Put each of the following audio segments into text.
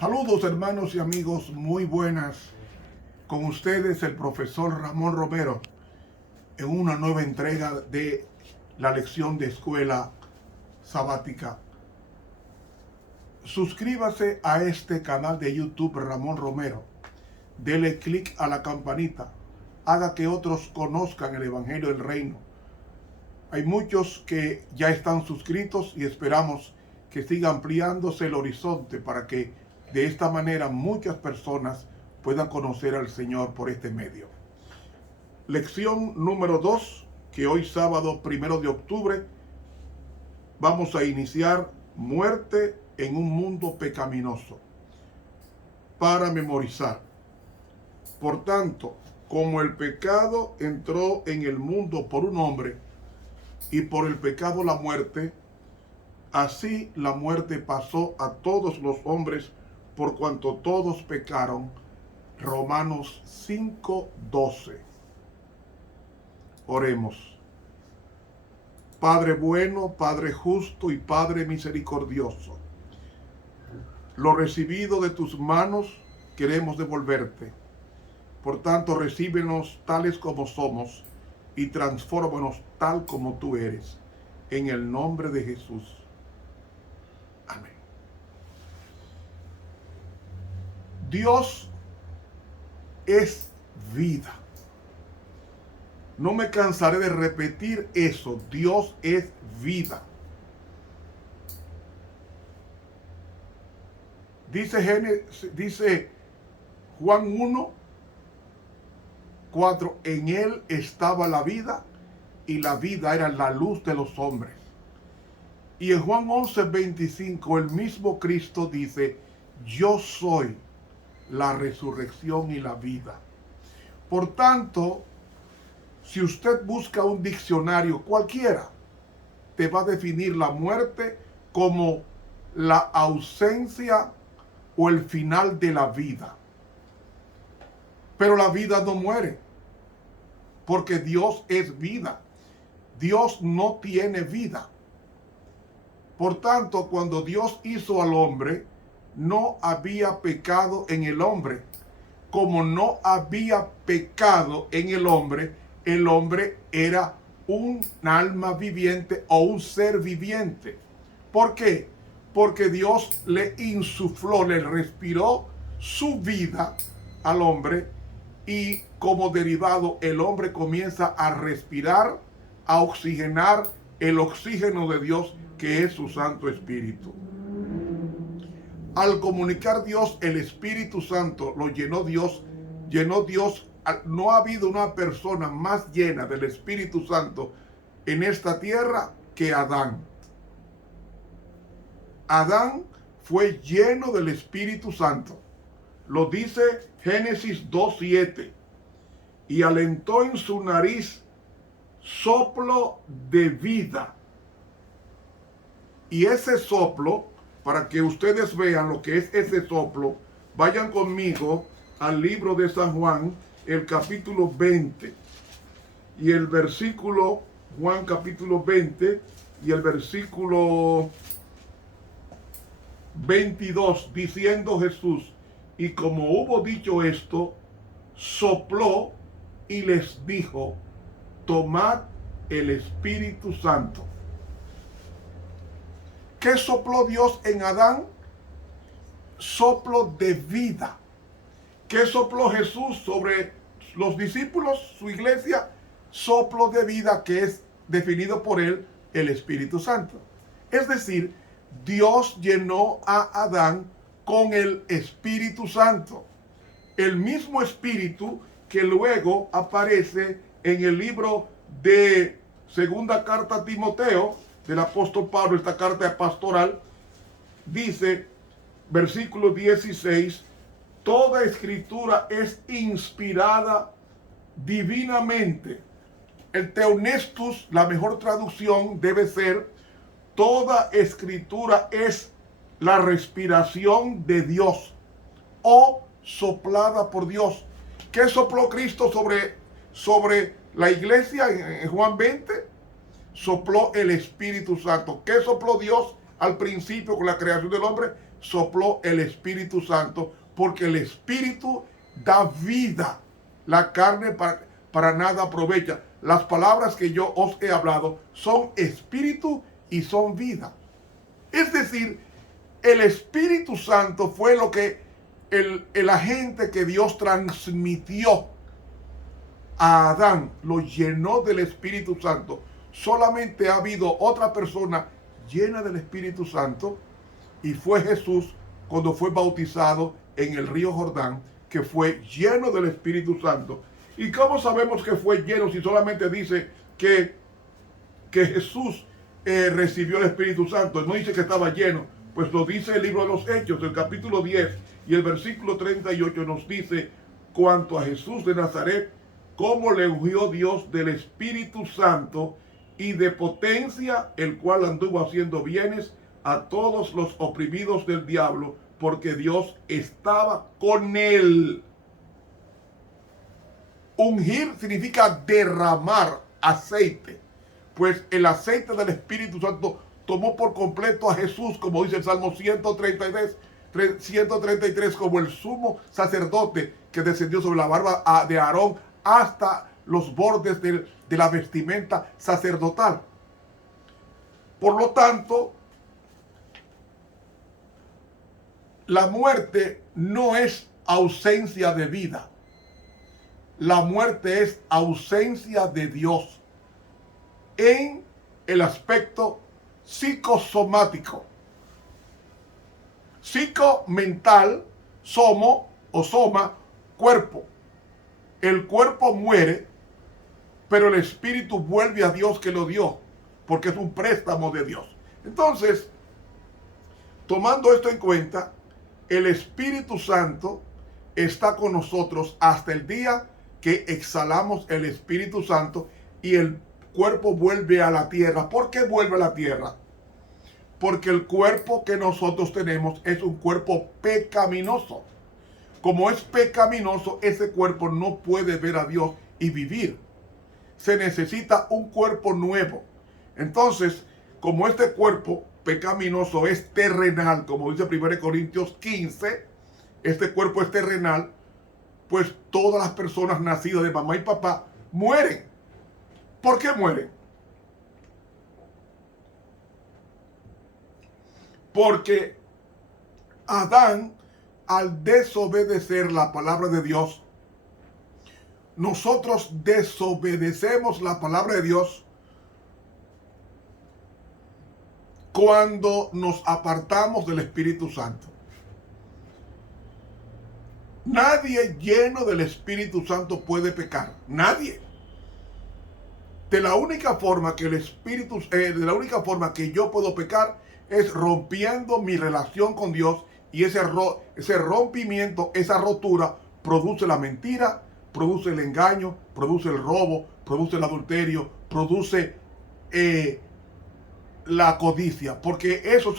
Saludos hermanos y amigos, muy buenas. Con ustedes el profesor Ramón Romero en una nueva entrega de la lección de escuela sabática. Suscríbase a este canal de YouTube Ramón Romero. Dele clic a la campanita. Haga que otros conozcan el Evangelio del Reino. Hay muchos que ya están suscritos y esperamos que siga ampliándose el horizonte para que de esta manera muchas personas puedan conocer al Señor por este medio. Lección número 2, que hoy sábado 1 de octubre vamos a iniciar: muerte en un mundo pecaminoso. Para memorizar. Por tanto, como el pecado entró en el mundo por un hombre, y por el pecado la muerte, así la muerte pasó a todos los hombres por cuanto todos pecaron. Romanos 5:12. Oremos. Padre bueno, Padre justo y Padre misericordioso, lo recibido de tus manos queremos devolverte. Por tanto, recíbenos tales como somos y transfórmanos tal como tú eres. En el nombre de Jesús. Amén. Dios es vida. No me cansaré de repetir eso. Dios es vida. Dice Juan 1:4, en él estaba la vida y la vida era la luz de los hombres. Y en Juan 11:25 el mismo Cristo dice: yo soy la resurrección y la vida. Por tanto, si usted busca un diccionario cualquiera, te va a definir la muerte como la ausencia o el final de la vida. Pero la vida no muere, porque Dios es vida. Dios no tiene vida. Por tanto, cuando Dios hizo al hombre, no había pecado en el hombre. Como no había pecado en el hombre era un alma viviente o un ser viviente. ¿Por qué? Porque Dios le insufló, le respiró su vida al hombre, y como derivado el hombre comienza a respirar, a oxigenar el oxígeno de Dios, que es su Santo Espíritu. Al comunicar Dios el Espíritu Santo, lo llenó Dios. No ha habido una persona más llena del Espíritu Santo en esta tierra que Adán. Adán fue lleno del Espíritu Santo. Lo dice Génesis 2:7. Y alentó en su nariz soplo de vida. Y ese soplo, para que ustedes vean lo que es ese soplo, vayan conmigo al libro de San Juan, el capítulo 20. Y el versículo, Juan capítulo 20, y el versículo 22, diciendo Jesús: y como hubo dicho esto, sopló y les dijo: tomad el Espíritu Santo. ¿Qué sopló Dios en Adán? Soplo de vida. ¿Qué sopló Jesús sobre los discípulos, su iglesia? Soplo de vida, que es definido por él el Espíritu Santo. Es decir, Dios llenó a Adán con el Espíritu Santo. El mismo Espíritu que luego aparece en el libro de Segunda Carta a Timoteo, del apóstol Pablo, esta carta pastoral, dice, versículo 16, toda escritura es inspirada divinamente. El Theopneustos, la mejor traducción debe ser: toda escritura es la respiración de Dios o soplada por Dios. ¿Qué sopló Cristo sobre la iglesia en Juan 20? sopló el Espíritu Santo. ¿Qué sopló Dios al principio con la creación del hombre? Sopló el Espíritu Santo, porque el Espíritu da vida. La carne para nada aprovecha. Las palabras que yo os he hablado son espíritu y son vida. Es decir, el Espíritu Santo fue lo que el agente que Dios transmitió a Adán, lo llenó del Espíritu Santo. Solamente ha habido otra persona llena del Espíritu Santo, y fue Jesús cuando fue bautizado en el río Jordán, que fue lleno del Espíritu Santo. ¿Y cómo sabemos que fue lleno si solamente dice que Jesús recibió el Espíritu Santo? No dice que estaba lleno. Pues lo dice el libro de los Hechos, el capítulo 10 y el versículo 38 nos dice cuanto a Jesús de Nazaret, cómo le ungió Dios del Espíritu Santo y de potencia, el cual anduvo haciendo bienes a todos los oprimidos del diablo, porque Dios estaba con él. Ungir significa derramar aceite, pues el aceite del Espíritu Santo tomó por completo a Jesús, como dice el Salmo 133, como el sumo sacerdote que descendió sobre la barba de Aarón hasta los bordes de la vestimenta sacerdotal. Por lo tanto, la muerte no es ausencia de vida. La muerte es ausencia de Dios en el aspecto psicosomático. Psico, mental, somo o soma, cuerpo. El cuerpo muere, pero el espíritu vuelve a Dios que lo dio, porque es un préstamo de Dios. Entonces, tomando esto en cuenta, el Espíritu Santo está con nosotros hasta el día que exhalamos el Espíritu Santo y el cuerpo vuelve a la tierra. ¿Por qué vuelve a la tierra? Porque el cuerpo que nosotros tenemos es un cuerpo pecaminoso. Como es pecaminoso, ese cuerpo no puede ver a Dios y vivir. Se necesita un cuerpo nuevo. Entonces, como este cuerpo pecaminoso es terrenal, como dice 1 Corintios 15, este cuerpo es terrenal, pues todas las personas nacidas de mamá y papá mueren. ¿Por qué mueren? Porque Adán, al desobedecer la palabra de Dios, nosotros desobedecemos la palabra de Dios cuando nos apartamos del Espíritu Santo. Nadie lleno del Espíritu Santo puede pecar. Nadie. De la única forma que yo puedo pecar es rompiendo mi relación con Dios, y ese rompimiento, esa rotura produce la mentira, produce el engaño, produce el robo, produce el adulterio, produce la codicia, porque esa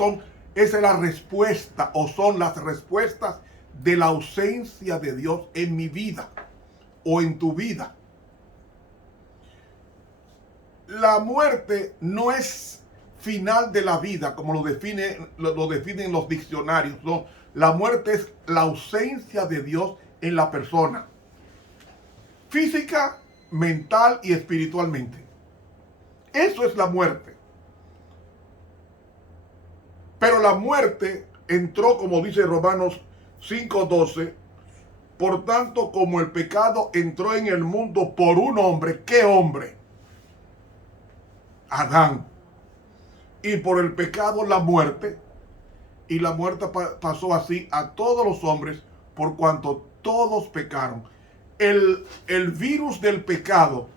es la respuesta, o son las respuestas de la ausencia de Dios en mi vida o en tu vida. La muerte no es final de la vida, como lo definen los diccionarios. No, la muerte es la ausencia de Dios en la persona, física, mental y espiritualmente. Eso es la muerte. Pero la muerte entró, como dice Romanos 5:12, por tanto, como el pecado entró en el mundo por un hombre, ¿qué hombre? Adán. Y por el pecado la muerte, y la muerte pasó así a todos los hombres, por cuanto todos pecaron. El virus del pecado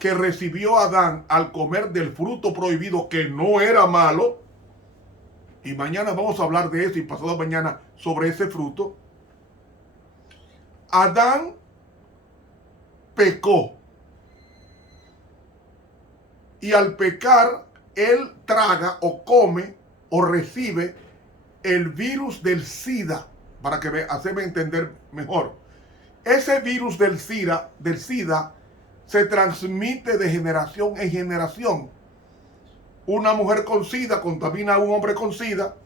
que recibió Adán al comer del fruto prohibido, que no era malo, y mañana vamos a hablar de eso, y pasado mañana sobre ese fruto. Adán pecó, y al pecar él traga o come o recibe el virus del SIDA, para que hacerme entender mejor. Ese virus del SIDA se transmite de generación en generación. Una mujer con SIDA contamina a un hombre con SIDA,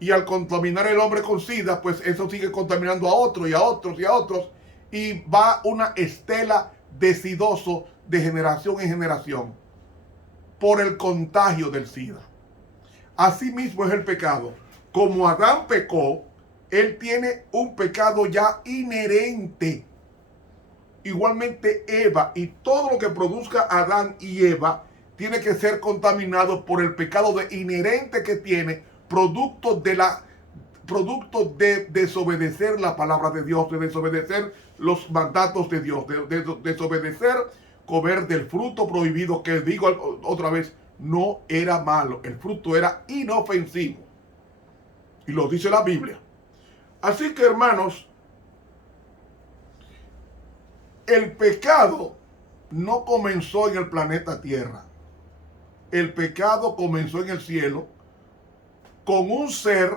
y al contaminar el hombre con SIDA, pues eso sigue contaminando a otros y a otros y a otros, y va una estela de sidoso de generación en generación por el contagio del SIDA. Así mismo es el pecado. Como Adán pecó, él tiene un pecado ya inherente. Igualmente Eva, y todo lo que produzca Adán y Eva tiene que ser contaminado por el pecado inherente que tiene, producto de desobedecer la palabra de Dios, de desobedecer los mandatos de Dios, de desobedecer comer del fruto prohibido, que digo otra vez, no era malo, el fruto era inofensivo. Y lo dice la Biblia. Así que, hermanos, el pecado no comenzó en el planeta Tierra. El pecado comenzó en el cielo con un ser,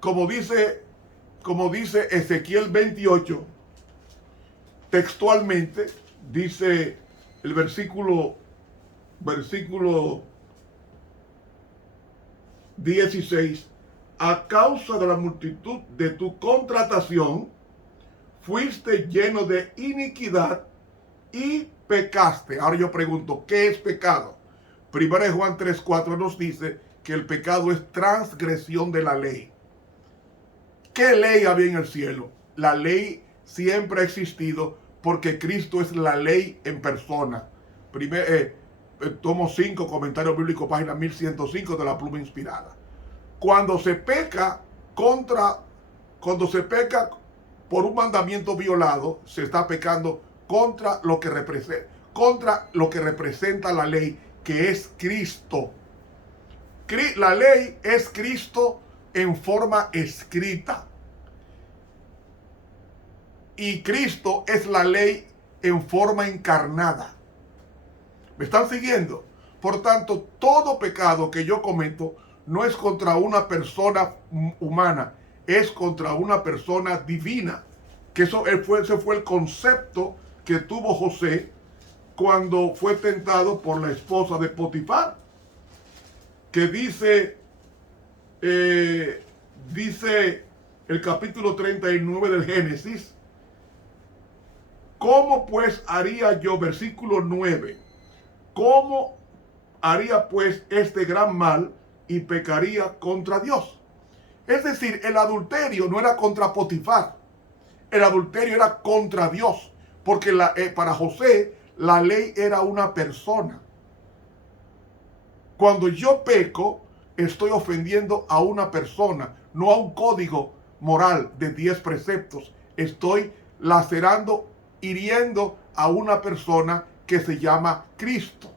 como dice Ezequiel 28, textualmente, dice el versículo 16, a causa de la multitud de tu contratación, fuiste lleno de iniquidad y pecaste. Ahora yo pregunto, ¿qué es pecado? Primera de Juan 3:4 nos dice que el pecado es transgresión de la ley. ¿Qué ley había en el cielo? La ley siempre ha existido porque Cristo es la ley en persona. Tomo 5, comentario bíblico, página 1105 de la Pluma Inspirada. Cuando se peca por un mandamiento violado, se está pecando contra lo que representa la ley, que es Cristo. La ley es Cristo en forma escrita. Y Cristo es la ley en forma encarnada. ¿Me están siguiendo? Por tanto, todo pecado que yo cometo no es contra una persona humana, es contra una persona divina. Que ese fue el concepto que tuvo José cuando fue tentado por la esposa de Potifar. Que dice el capítulo 39 del Génesis, ¿cómo pues haría yo, versículo 9, cómo haría pues este gran mal y pecaría contra Dios? Es decir, el adulterio no era contra Potifar, el adulterio era contra Dios, porque para José la ley era una persona. Cuando yo peco, estoy ofendiendo a una persona, no a un código moral de 10 preceptos. Estoy lacerando, hiriendo a una persona que se llama Cristo.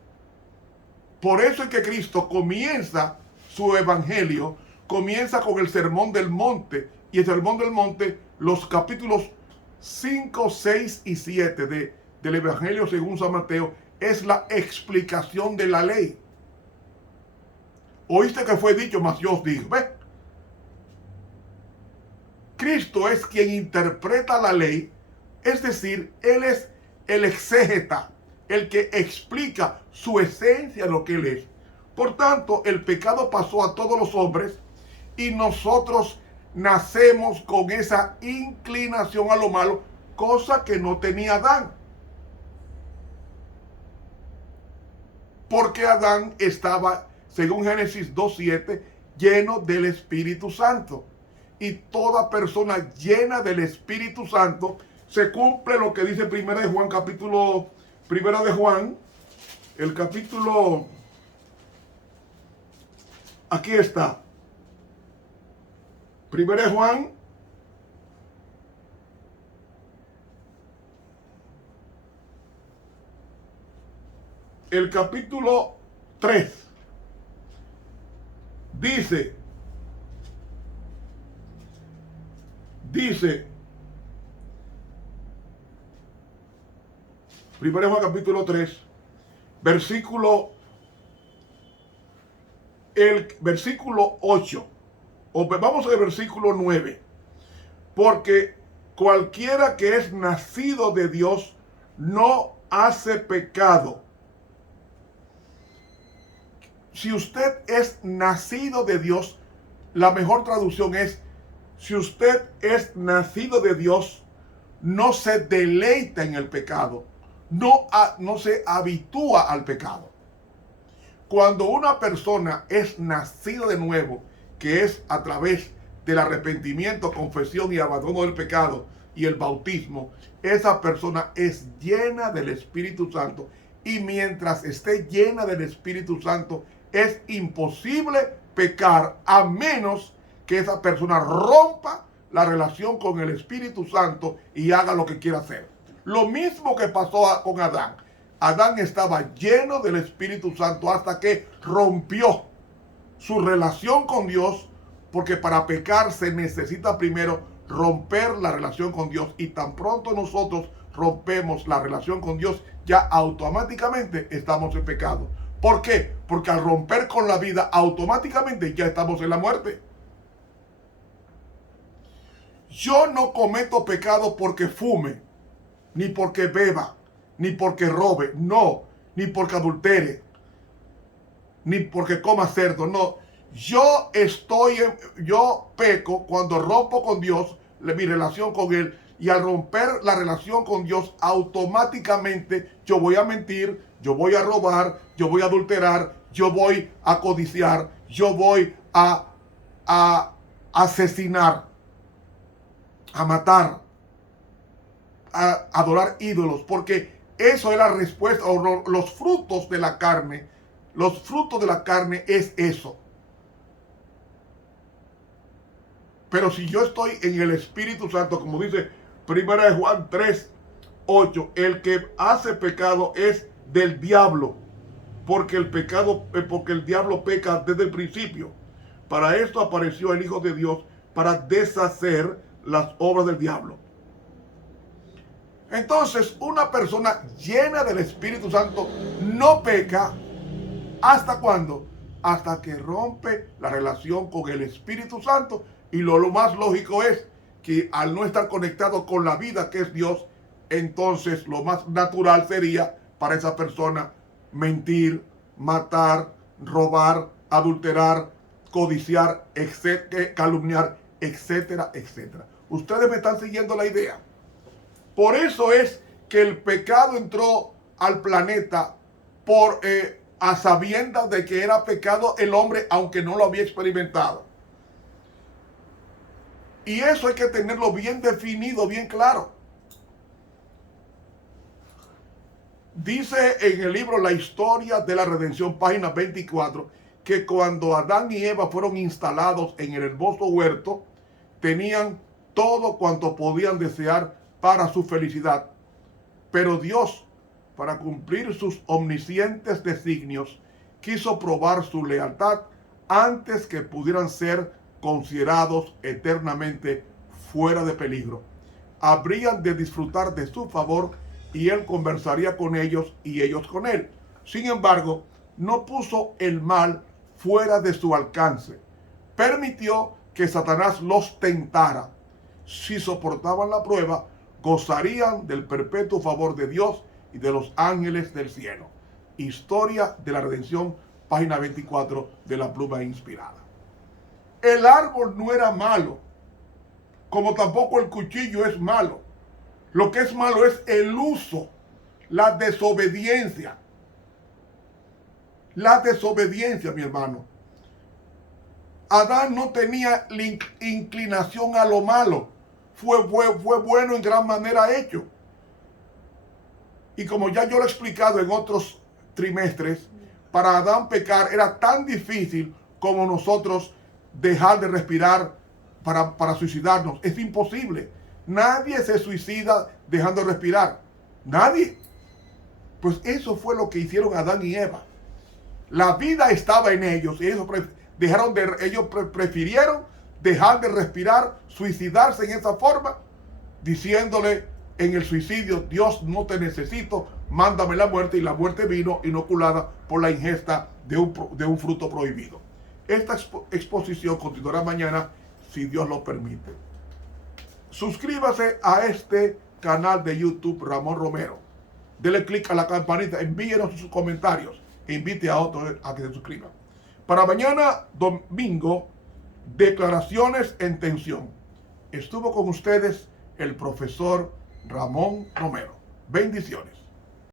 Por eso es que Cristo comienza su evangelio, comienza con el Sermón del Monte. Y el Sermón del Monte, los capítulos 5, 6 y 7 del Evangelio según San Mateo, es la explicación de la ley. Oíste que fue dicho, mas yo os digo. ¿Ve? Cristo es quien interpreta la ley, es decir, Él es el exégeta, el que explica su esencia, lo que Él es. Por tanto, el pecado pasó a todos los hombres y nosotros nacemos con esa inclinación a lo malo, cosa que no tenía Adán. Porque Adán estaba, según Génesis 2:7, lleno del Espíritu Santo. Y toda persona llena del Espíritu Santo, se cumple lo que dice Primera de Juan, el capítulo, aquí está, Primera de Juan, el capítulo 3, dice, Primera de Juan capítulo 3, versículo 8, o vamos al versículo 9, porque cualquiera que es nacido de Dios no hace pecado, si usted es nacido de Dios, la mejor traducción es, si usted es nacido de Dios, no se deleita en el pecado, no se habitúa al pecado. Cuando una persona es nacida de nuevo, que es a través del arrepentimiento, confesión y abandono del pecado y el bautismo, esa persona es llena del Espíritu Santo, y mientras esté llena del Espíritu Santo es imposible pecar a menos que esa persona rompa la relación con el Espíritu Santo y haga lo que quiera hacer. Lo mismo que pasó con Adán. Adán estaba lleno del Espíritu Santo hasta que rompió su relación con Dios, porque para pecar se necesita primero romper la relación con Dios, y tan pronto nosotros rompemos la relación con Dios, ya automáticamente estamos en pecado. ¿Por qué? Porque al romper con la vida, automáticamente ya estamos en la muerte. Yo no cometo pecado porque fume, ni porque beba, ni porque robe, no, ni porque adultere, ni porque coma cerdo, no. Yo peco cuando rompo con Dios, mi relación con Él, y al romper la relación con Dios, automáticamente yo voy a mentir, yo voy a robar, yo voy a adulterar, yo voy a codiciar, yo voy a asesinar, a matar, a adorar ídolos, porque eso es la respuesta, o los frutos de la carne. Los frutos de la carne es eso. Pero si yo estoy en el Espíritu Santo, como dice 1 Juan 3:8, el que hace pecado es del diablo, porque el diablo peca desde el principio. Para esto apareció el Hijo de Dios, para deshacer las obras del diablo. Entonces, una persona llena del Espíritu Santo no peca. ¿Hasta cuándo? Hasta que rompe la relación con el Espíritu Santo. Y lo más lógico es que al no estar conectado con la vida que es Dios, entonces lo más natural sería para esa persona mentir, matar, robar, adulterar, codiciar, calumniar, etcétera, etcétera. Ustedes me están siguiendo la idea. Por eso es que el pecado entró al planeta a sabiendas de que era pecado el hombre, aunque no lo había experimentado. Y eso hay que tenerlo bien definido, bien claro. Dice en el libro La Historia de la Redención, página 24, que cuando Adán y Eva fueron instalados en el hermoso huerto, tenían todo cuanto podían desear para su felicidad. Pero Dios, para cumplir sus omniscientes designios, quiso probar su lealtad antes que pudieran ser considerados eternamente fuera de peligro. Habrían de disfrutar de su favor y Él conversaría con ellos y ellos con Él. Sin embargo, no puso el mal fuera de su alcance. Permitió que Satanás los tentara. Si soportaban la prueba, gozarían del perpetuo favor de Dios y de los ángeles del cielo. Historia de la Redención, página 24 de la Pluma Inspirada. El árbol no era malo, como tampoco el cuchillo es malo. Lo que es malo es el uso, la desobediencia. La desobediencia, mi hermano. Adán no tenía inclinación a lo malo. Fue bueno en gran manera hecho. Y como ya yo lo he explicado en otros trimestres, para Adán pecar era tan difícil como nosotros dejar de respirar para suicidarnos. Es imposible. Nadie se suicida dejando de respirar. Nadie. Pues eso fue lo que hicieron Adán y Eva. La vida estaba en ellos y ellos prefirieron dejar de respirar, suicidarse en esa forma, diciéndole en el suicidio: Dios, no te necesito, mándame la muerte. Y la muerte vino inoculada por la ingesta de un fruto prohibido. Esta exposición continuará mañana, si Dios lo permite. Suscríbase a este canal de YouTube, Ramón Romero. Dele clic a la campanita, envíenos sus comentarios e invite a otros a que se suscriban. Para mañana domingo, declaraciones en tensión. Estuvo con ustedes el profesor Ramón Romero. Bendiciones.